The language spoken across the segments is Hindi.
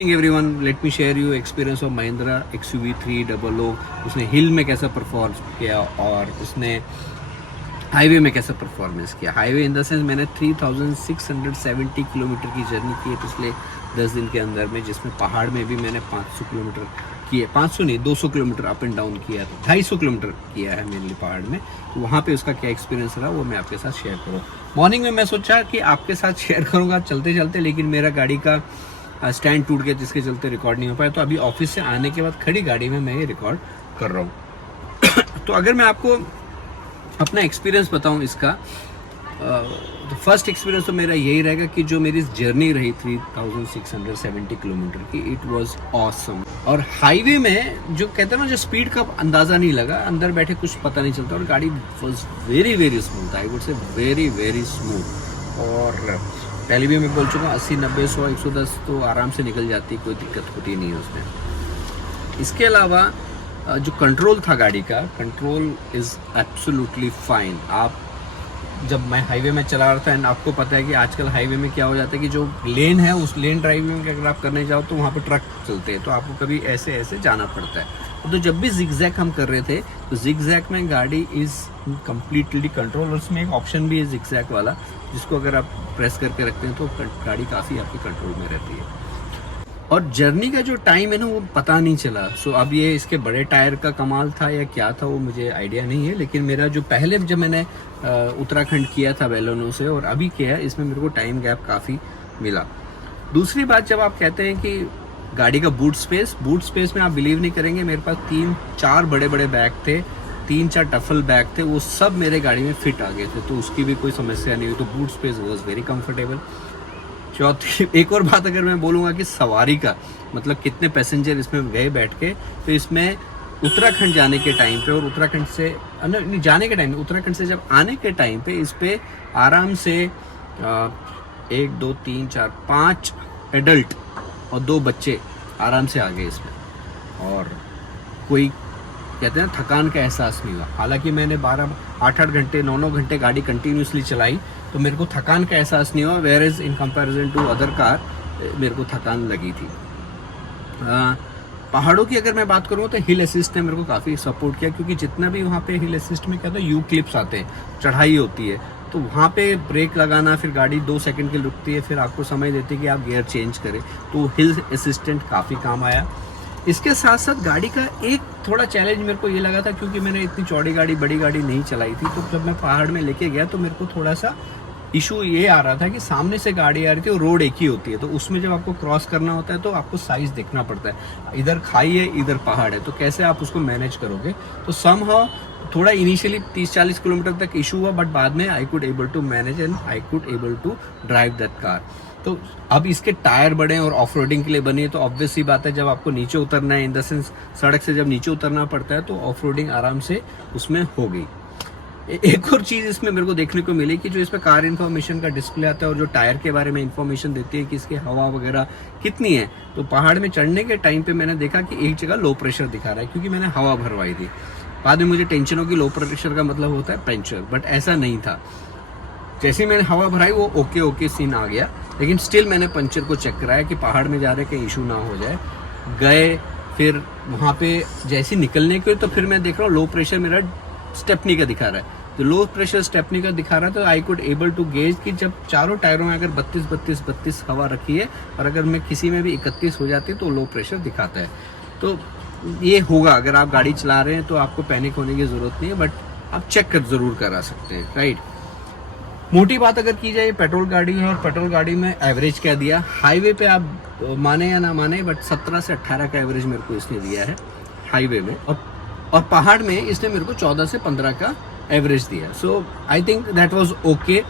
Everyone, let me share you experience of Mahindra XUV 300। उसने हिल में कैसा परफॉर्म किया और उसने हाईवे में कैसा परफॉर्मेंस किया। हाईवे इन द सेंस मैंने 3670 किलोमीटर की जर्नी की है पिछले 10 दिन के अंदर में, जिसमें पहाड़ में भी मैंने 500 किलोमीटर किए, 500 नहीं 200 किलोमीटर अप एंड डाउन किया है, 250 किलोमीटर किया है मेनली पहाड़ में। तो वहाँ पे उसका क्या एक्सपीरियंस रहा वो मैं आपके साथ शेयर करूँ। मॉर्निंग में मैं सोचा कि आपके साथ शेयर करूँगा चलते चलते, लेकिन मेरा गाड़ी का स्टैंड टूट गया जिसके चलते रिकॉर्ड नहीं हो पाया। तो अभी ऑफिस से आने के बाद खड़ी गाड़ी में मैं ये रिकॉर्ड कर रहा हूँ। तो अगर मैं आपको अपना एक्सपीरियंस बताऊँ इसका, तो फर्स्ट एक्सपीरियंस तो मेरा यही रहेगा कि जो मेरी जर्नी रही 3670 किलोमीटर की, इट वाज ऑसम। और हाईवे में जो कहते हैं ना, जो स्पीड का अंदाज़ा नहीं लगा, अंदर बैठे कुछ पता नहीं चलता, और गाड़ी was very very smooth, I would say very very smooth. और पहले भी मैं बोल चुका हूँ 80 90 100 110 तो आराम से निकल जाती, कोई दिक्कत होती नहीं है उसमें। इसके अलावा जो कंट्रोल था गाड़ी का, कंट्रोल इज़ एब्सोल्युटली फाइन। आप जब मैं हाईवे में चला रहा था, एंड आपको पता है कि आजकल हाईवे में क्या हो जाता है कि जो लेन है उस लेन ड्राइविंग अगर आप करने जाओ तो वहाँ पे ट्रक चलते हैं, तो आपको कभी ऐसे ऐसे जाना पड़ता है। तो जब भी जिगजैग हम कर रहे थे तो जिगजैग में गाड़ी इज़ कम्प्लीटली कंट्रोल, और उसमें एक ऑप्शन भी है जिगजैग वाला, जिसको अगर आप प्रेस करके रखते हैं तो गाड़ी काफ़ी आपकी कंट्रोल में रहती है। और जर्नी का जो टाइम है ना वो पता नहीं चला। सो अब ये इसके बड़े टायर का कमाल था या क्या था वो मुझे आइडिया नहीं है, लेकिन मेरा जो पहले जब मैंने उत्तराखंड किया था बेलोनो से और अभी किया है, इसमें मेरे को टाइम गैप काफ़ी मिला। दूसरी बात, जब आप कहते हैं कि गाड़ी का बूट स्पेस में आप बिलीव नहीं करेंगे, मेरे पास 3-4 बड़े बड़े बैग थे, 3-4 टफल बैग थे, वो सब मेरे गाड़ी में फिट आ गए थे, तो उसकी भी कोई समस्या नहीं हुई। तो boot space was very comfortable. चौथी एक और बात अगर मैं बोलूँगा कि सवारी का मतलब कितने पैसेंजर इसमें गए बैठ के, तो इसमें उत्तराखंड जाने के टाइम पे और उत्तराखंड से नहीं जाने के टाइम, उत्तराखंड से जब आने के टाइम पे इस पे आराम से 1 2 3 4 5 एडल्ट और 2 बच्चे आराम से आ गए इसमें, और कोई कहते हैं थकान का एहसास नहीं हुआ। हालांकि मैंने 8-8 घंटे 9-9 घंटे गाड़ी कंटिन्यूसली चलाई तो मेरे को थकान का एहसास नहीं हुआ, where is in comparison to other car मेरे को थकान लगी थी। पहाड़ों की अगर मैं बात करूँ तो हिल असिस्ट ने मेरे को काफ़ी सपोर्ट किया, क्योंकि जितना भी वहाँ पे हिल असिस्ट में कहते हैं यू क्लिप्स आते हैं, चढ़ाई होती है, तो वहाँ पे ब्रेक लगाना, फिर गाड़ी 2 सेकंड के लिए रुकती है, फिर आपको समय देती है कि आप गियर चेंज करें, तो हिल असिस्टेंट काफ़ी काम आया। इसके साथ साथ गाड़ी का एक थोड़ा चैलेंज मेरे को ये लगा था, क्योंकि मैंने इतनी चौड़ी गाड़ी बड़ी गाड़ी नहीं चलाई थी, तो जब मैं पहाड़ में लेके गया तो मेरे को थोड़ा सा इशू ये आ रहा था कि सामने से गाड़ी आ रही थी और रोड एक ही होती है, तो उसमें जब आपको क्रॉस करना होता है तो आपको साइज देखना पड़ता है, इधर खाई है इधर पहाड़ है, तो कैसे आप उसको मैनेज करोगे। तो समहाउ थोड़ा इनिशियली 30-40 किलोमीटर तक इशू हुआ, बट बाद में I could able to manage and I could able to drive that car. तो अब इसके टायर बड़े हैं और ऑफ रोडिंग के लिए बनी है, तो ऑब्वियस सी बात है जब आपको नीचे उतरना है, इन द सेंस सड़क से जब नीचे उतरना पड़ता है, तो ऑफ रोडिंग आराम से उसमें हो गई। एक और चीज़ इसमें मेरे को देखने को मिली कि जो इसमें कार इन्फॉर्मेशन का डिस्प्ले आता है और जो टायर के बारे में इन्फॉर्मेशन देती है कि इसकी हवा वगैरह कितनी है, तो पहाड़ में चढ़ने के टाइम पे मैंने देखा कि एक जगह लो प्रेशर दिखा रहा है, क्योंकि मैंने हवा भरवाई थी। बाद में मुझे टेंशन हो कि लो प्रेशर का मतलब होता है पंचर, बट ऐसा नहीं था। जैसे ही मैंने हवा भराई वो ओके सीन आ गया, लेकिन स्टिल मैंने पंचर को चेक कराया कि पहाड़ में जा रहे कहीं इशू ना हो जाए। गए फिर वहाँ पे जैसे निकलने के, तो फिर मैं देख रहा हूँ लो प्रेशर मेरा स्टेपनी का दिखा रहा है, तो लो प्रेशर स्टेपनी का दिखा रहा था। I could able to gauge कि जब चारों टायरों में अगर 32 हवा रखी है और अगर मैं किसी में भी 31 हो जाती है तो लो प्रेशर दिखाता है। तो ये होगा, अगर आप गाड़ी चला रहे हैं तो आपको पैनिक होने की ज़रूरत नहीं है, बट आप चेक ज़रूर करा सकते हैं, राइट। मोटी बात अगर की जाए, पेट्रोल गाड़ी है और पेट्रोल गाड़ी में एवरेज क्या दिया, हाईवे पे आप माने या ना माने, बट 17 से 18 का एवरेज मेरे को इसने दिया है हाईवे में, और पहाड़ में इसने मेरे को 14 से 15 का एवरेज दिया। So I think that was okay.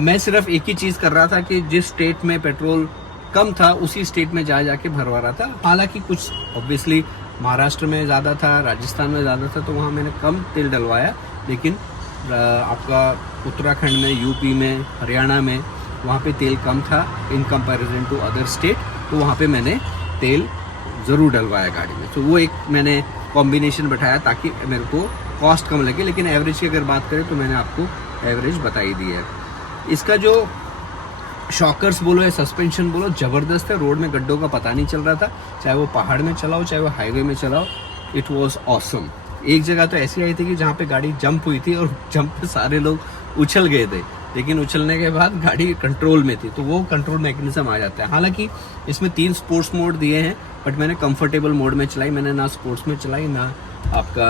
मैं सिर्फ एक ही चीज़ कर रहा था कि जिस स्टेट में पेट्रोल कम था उसी स्टेट में जाके भरवा रहा था। हालांकि कुछ ऑब्वियसली महाराष्ट्र में ज़्यादा था, राजस्थान में ज़्यादा था, तो वहाँ मैंने कम तेल डलवाया, लेकिन आपका उत्तराखंड में, यूपी में, हरियाणा में वहाँ पे तेल कम था in comparison to other state, तो वहाँ पे मैंने तेल ज़रूर डलवाया गाड़ी में। तो वो एक मैंने कॉम्बिनेशन बैठाया ताकि मेरे को कॉस्ट कम लगे, लेकिन एवरेज की अगर बात करें तो मैंने आपको एवरेज बताई दी है। इसका जो शॉकर्स बोलो या सस्पेंशन बोलो ज़बरदस्त है, रोड में गड्ढों का पता नहीं चल रहा था, चाहे वो पहाड़ में चलाओ चाहे वो हाईवे में चलाओ, इट वॉज ऑसम। एक जगह तो ऐसी आई थी कि जहाँ पे गाड़ी जंप हुई थी और जंप पे सारे लोग उछल गए थे, लेकिन उछलने के बाद गाड़ी कंट्रोल में थी, तो वो कंट्रोल मैकेनिज्म आ जाता है। हालांकि इसमें 3 स्पोर्ट्स मोड दिए हैं, बट मैंने कंफर्टेबल मोड में चलाई, मैंने ना स्पोर्ट्स में चलाई ना आपका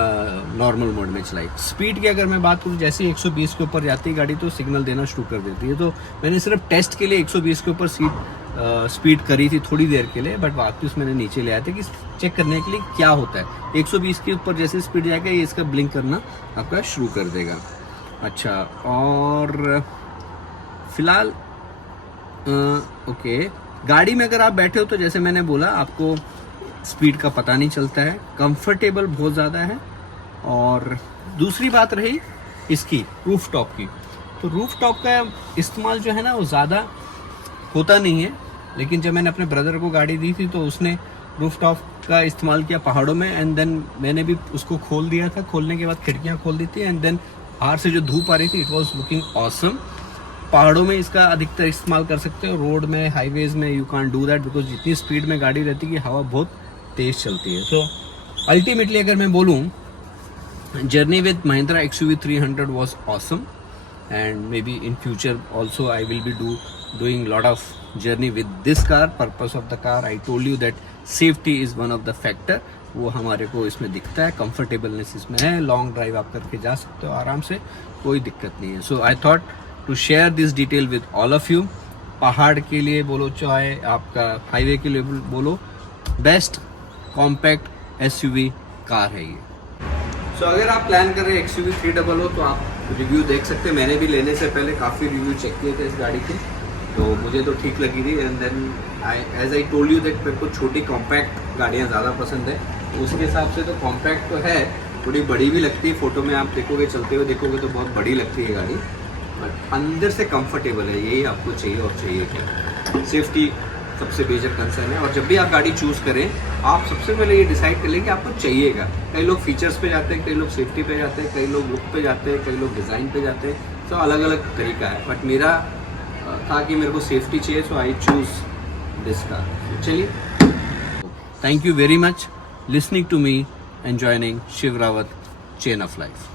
नॉर्मल मोड में चलाई। स्पीड की अगर मैं बात करूँ, जैसे ही 120 के ऊपर जाती है गाड़ी तो सिग्नल देना शुरू कर देती है, तो मैंने सिर्फ टेस्ट के लिए 120 के ऊपर स्पीड करी थी थोड़ी देर के लिए, बट वापस मैंने नीचे ले आया था कि चेक करने के लिए क्या होता है। 120 के ऊपर जैसे स्पीड जाएगा ये इसका ब्लिंक करना आपका शुरू कर देगा। अच्छा, और फिलहाल ओके, गाड़ी में अगर आप बैठे हो तो जैसे मैंने बोला आपको स्पीड का पता नहीं चलता है, कंफर्टेबल बहुत ज़्यादा है। और दूसरी बात रही इसकी रूफ टॉप की, तो रूफ टॉप का इस्तेमाल जो है ना वो ज़्यादा होता नहीं है, लेकिन जब मैंने अपने ब्रदर को गाड़ी दी थी तो उसने रूफ टॉप का इस्तेमाल किया पहाड़ों में, एंड देन मैंने भी उसको खोल दिया था, खोलने के बाद खिड़कियाँ खोल दी थी, एंड देन बाहर से जो धूप आ रही थी इट वॉज लुकिंग ऑसम। पहाड़ों में इसका अधिकतर इस्तेमाल कर सकते हो, रोड में हाईवेज में you can't do that, because जितनी स्पीड में गाड़ी रहती है कि हवा बहुत तेज चलती है। तो अल्टीमेटली अगर मैं बोलूँ, journey with Mahindra XUV 300 was awesome, and may be in future also I will be doing lot of journey with this car. Purpose of the car, I told you that safety is one of the factor, वो हमारे को इसमें दिखता है, कंफर्टेबलनेस इसमें है, लॉन्ग ड्राइव आप करके जा सकते हो आराम से, कोई दिक्कत नहीं है। So I thought to share this detail with all of you. पहाड़ के लिए बोलो चाहे आपका हाईवे के लिए बोलो, बेस्ट कॉम्पैक्ट SUV कार है ये। सो अगर आप प्लान कर रहे हैं XUV 300 तो आप रिव्यू देख सकते हैं। मैंने भी लेने से पहले काफ़ी रिव्यू चेक किए थे इस गाड़ी के, तो मुझे तो ठीक लगी थी। And then as I told you that मेरे को छोटी कॉम्पैक्ट गाड़ियाँ ज़्यादा पसंद है, तो उसके हिसाब से तो कॉम्पैक्ट तो है, थोड़ी बड़ी भी लगती है, फ़ोटो में आप देखोगे चलते हुए देखोगे तो बहुत बड़ी लगती है गाड़ी, बट अंदर से कंफर्टेबल है, यही आपको चाहिए। और चाहिए क्या, सेफ्टी सबसे मेजर कंसर्न है। और जब भी आप गाड़ी चूज़ करें आप सबसे पहले ये डिसाइड कर लें कि आपको चाहिएगा। कई लोग फीचर्स पे जाते हैं, कई लोग सेफ्टी पे जाते हैं, कई लोग लुक पे जाते हैं, कई लोग डिज़ाइन पे जाते हैं, सब अलग अलग तरीका है। बट मेरा था कि मेरे को सेफ्टी चाहिए, so I choose this car. चलिए, thank you very much listening to me and joining Shiv Rawat chain of life.